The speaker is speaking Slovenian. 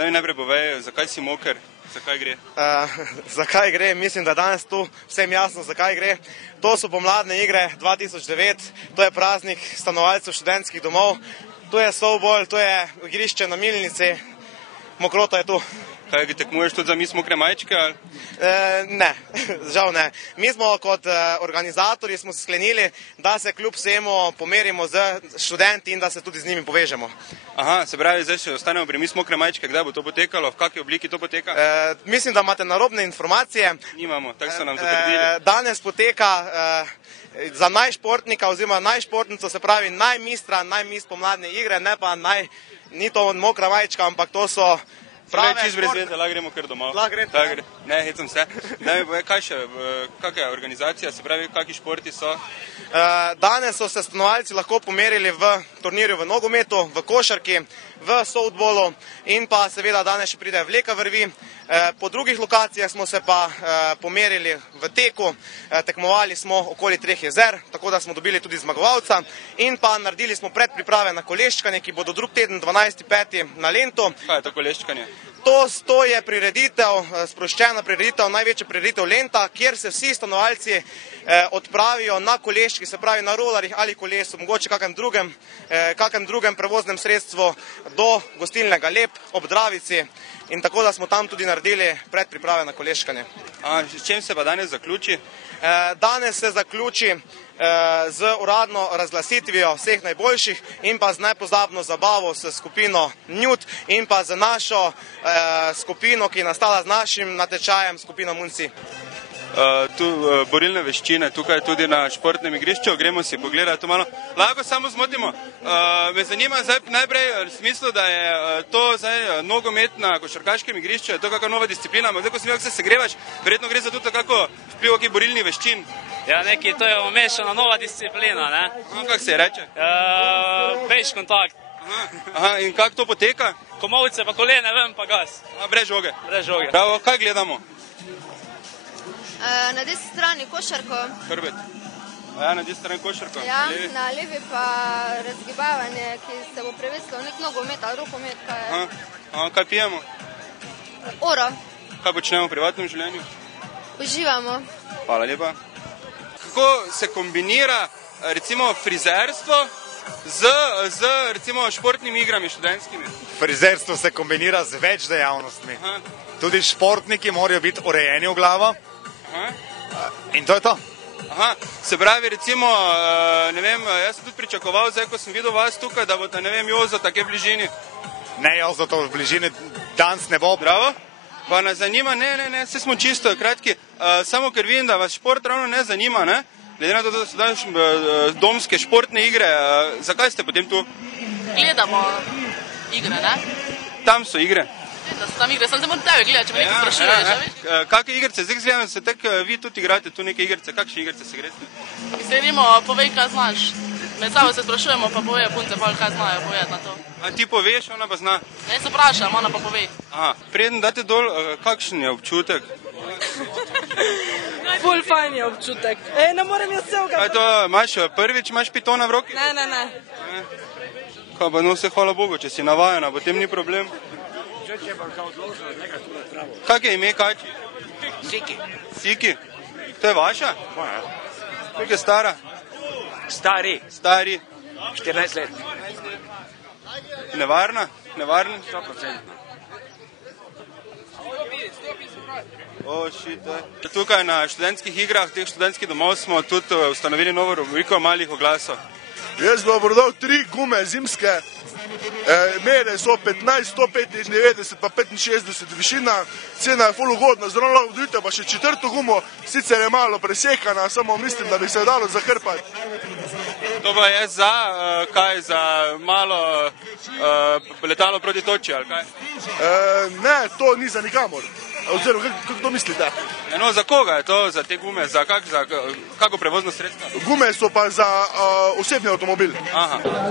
Naj mi najprej povej, zakaj si moker, zakaj gre? Zakaj gre? Mislim, da danes tu vsem jasno, zakaj gre. To so pomladne igre 2009, to je praznik stanovalcev študentskih domov, tu je softball, tu je igrišče na Milnici, mokrota je tu. Kaj, tekmuješ tudi za Miss Mokre majčke? Ne, žal ne. Mi smo kot organizatorji smo sklenili, da se kljub vsemu pomerimo z študenti in da se tudi z njimi povežemo. Aha, se pravi, zdaj še ostanemo pri Miss Mokre majčke, kdaj bo to potekalo, v kakšni obliki to poteka? Mislim, da imate narobne informacije. Nimamo, tako so nam zatrdili. Danes poteka za najšportnika oziroma najšportnico, se pravi najmistra, najmis pomladne igre, ne pa ni to mokra majčka, ampak to so Čist brez veze, lahko gremo kar domov. Ne, hecam se. Daj mi povej, kaj še, kakšna je organizacija, se pravi, kakšni športi so? Danes so se stanovalci lahko pomerili v turnirju v nogometu, v košarki, v softballu in pa seveda danes še pride vleka vrvi. Po drugih lokacijah smo se pa pomerili v teku, tekmovali smo okoli 3 jezer, tako da smo dobili tudi zmagovalca in pa naredili smo predpriprave na koleščkanje, ki bodo drug teden 12.5. na Lentu. Kaj je to koleščkanje? To je prireditev, sproščena prireditev, največja prireditev Lenta, kjer se vsi stanovalci odpravijo na koleščki, se pravi na rolarjih ali kolesu, mogoče kakem drugem prevoznem sredstvu do gostilnega Lep ob Dravici in tako da smo tam tudi naredili predpriprave na koleščkanje. S čem se pa danes zaključi? Danes se zaključi z uradno razglasitvijo vseh najboljših in pa z nepozabno zabavo s skupino Njut in pa z našo skupino, ki je nastala z našim natečajem, skupino Munci. Tu borilne veščine, tukaj tudi na športnem igrišču, gremo si pogledati malo. Lahko samo zmotimo, me zanima zdaj najprej v smislu, da je to zdaj nogomet na košarkaškem igrišču, je to kakšna nova disciplina, ampak zdaj, ko si imel, kako se segrevaš, verjetno gre za tudi kako vpliv kakih borilnih veščin. Ja, neki, to je umešana nova disciplina, ne? Kako se reče? Bejš kontakt. Aha, in kako to poteka? Komovce pa kolene ven pa gas. Brez žoge? Brez žoge. Bravo, kaj gledamo? Na desni strani košarko. Hrbet. Ja, na desni strani košarko. Ja, na levi pa razgibavanje, ki se bo preveslo v nek nogomet ali rokomet. Kaj pijemo? Oro. Kaj počnemo v privatnem življenju? Uživamo. Hvala lepa. Kako se kombinira recimo frizerstvo z recimo športnimi igrami študentskimi? Frizerstvo se kombinira z več dejavnostmi. Tudi športniki morajo biti urejeni v glavo. In to je to. Aha, se pravi recimo, ne vem, jaz sem tudi pričakoval, zdaj ko sem videl vas tukaj, da boste, ne vem, Jozo take v bližini. Ne, Jozo to v bližini danes ne bo. Bravo. Pa nas zanima, ne, vse smo čisto kratki, samo ker vidim, da vas šport ravno ne zanima, ne? Glede na to, da so danes domske športne igre, zakaj ste potem tu? Gledamo igre, ne? Tam so igre. Da so tam igre, sem se moram tebe gledati, če me nekaj sprašuješ, a veš? Kakve igrice? Zdaj gledam, se tako vi tudi igrate tu neke igrice, kakšne igrice se greste? Sledimo, povej, kaj znaš. Med sabo se sprašujemo, pa povej punce, kaj znajo povedati na to. A ti poveš, ona pa zna? Ne se vprašam, ona pa povej. Aha, preden date dol, kakšen je občutek? Ful fajn je občutek. Ne morem jaz vsega. Kaj to, prvič imaš pitona v roki? Ne. Kaj pa, no vse hvala Bogu, če si navajena, potem ni problem. Kak je ime kači? Siki. Siki? To je vaša? Moja. Koliko je stara? Stari. 14 let. Nevarna? Nevarna? 100%. Tukaj na študentskih igrah, teh študentskih domov smo tudi ustanovili novo rubriko malih oglasov. Jaz bom prodal 3 gume zimske, mere so 15, 195 pa 65 višina, cena je ful ugodna, zelo lahko dobite pa še 4. gumo, sicer je malo presekana, samo mislim, da bi se dalo zakrpati. To pa je za, kaj, za malo letalo proti toči, ali kaj? Ne, to ni za nikamor. Oziroma, kako to mislite? No, za koga je to, za te gume, za kako prevozno sredstvo? Gume so pa za osebni avtomobil. Aha. Aha.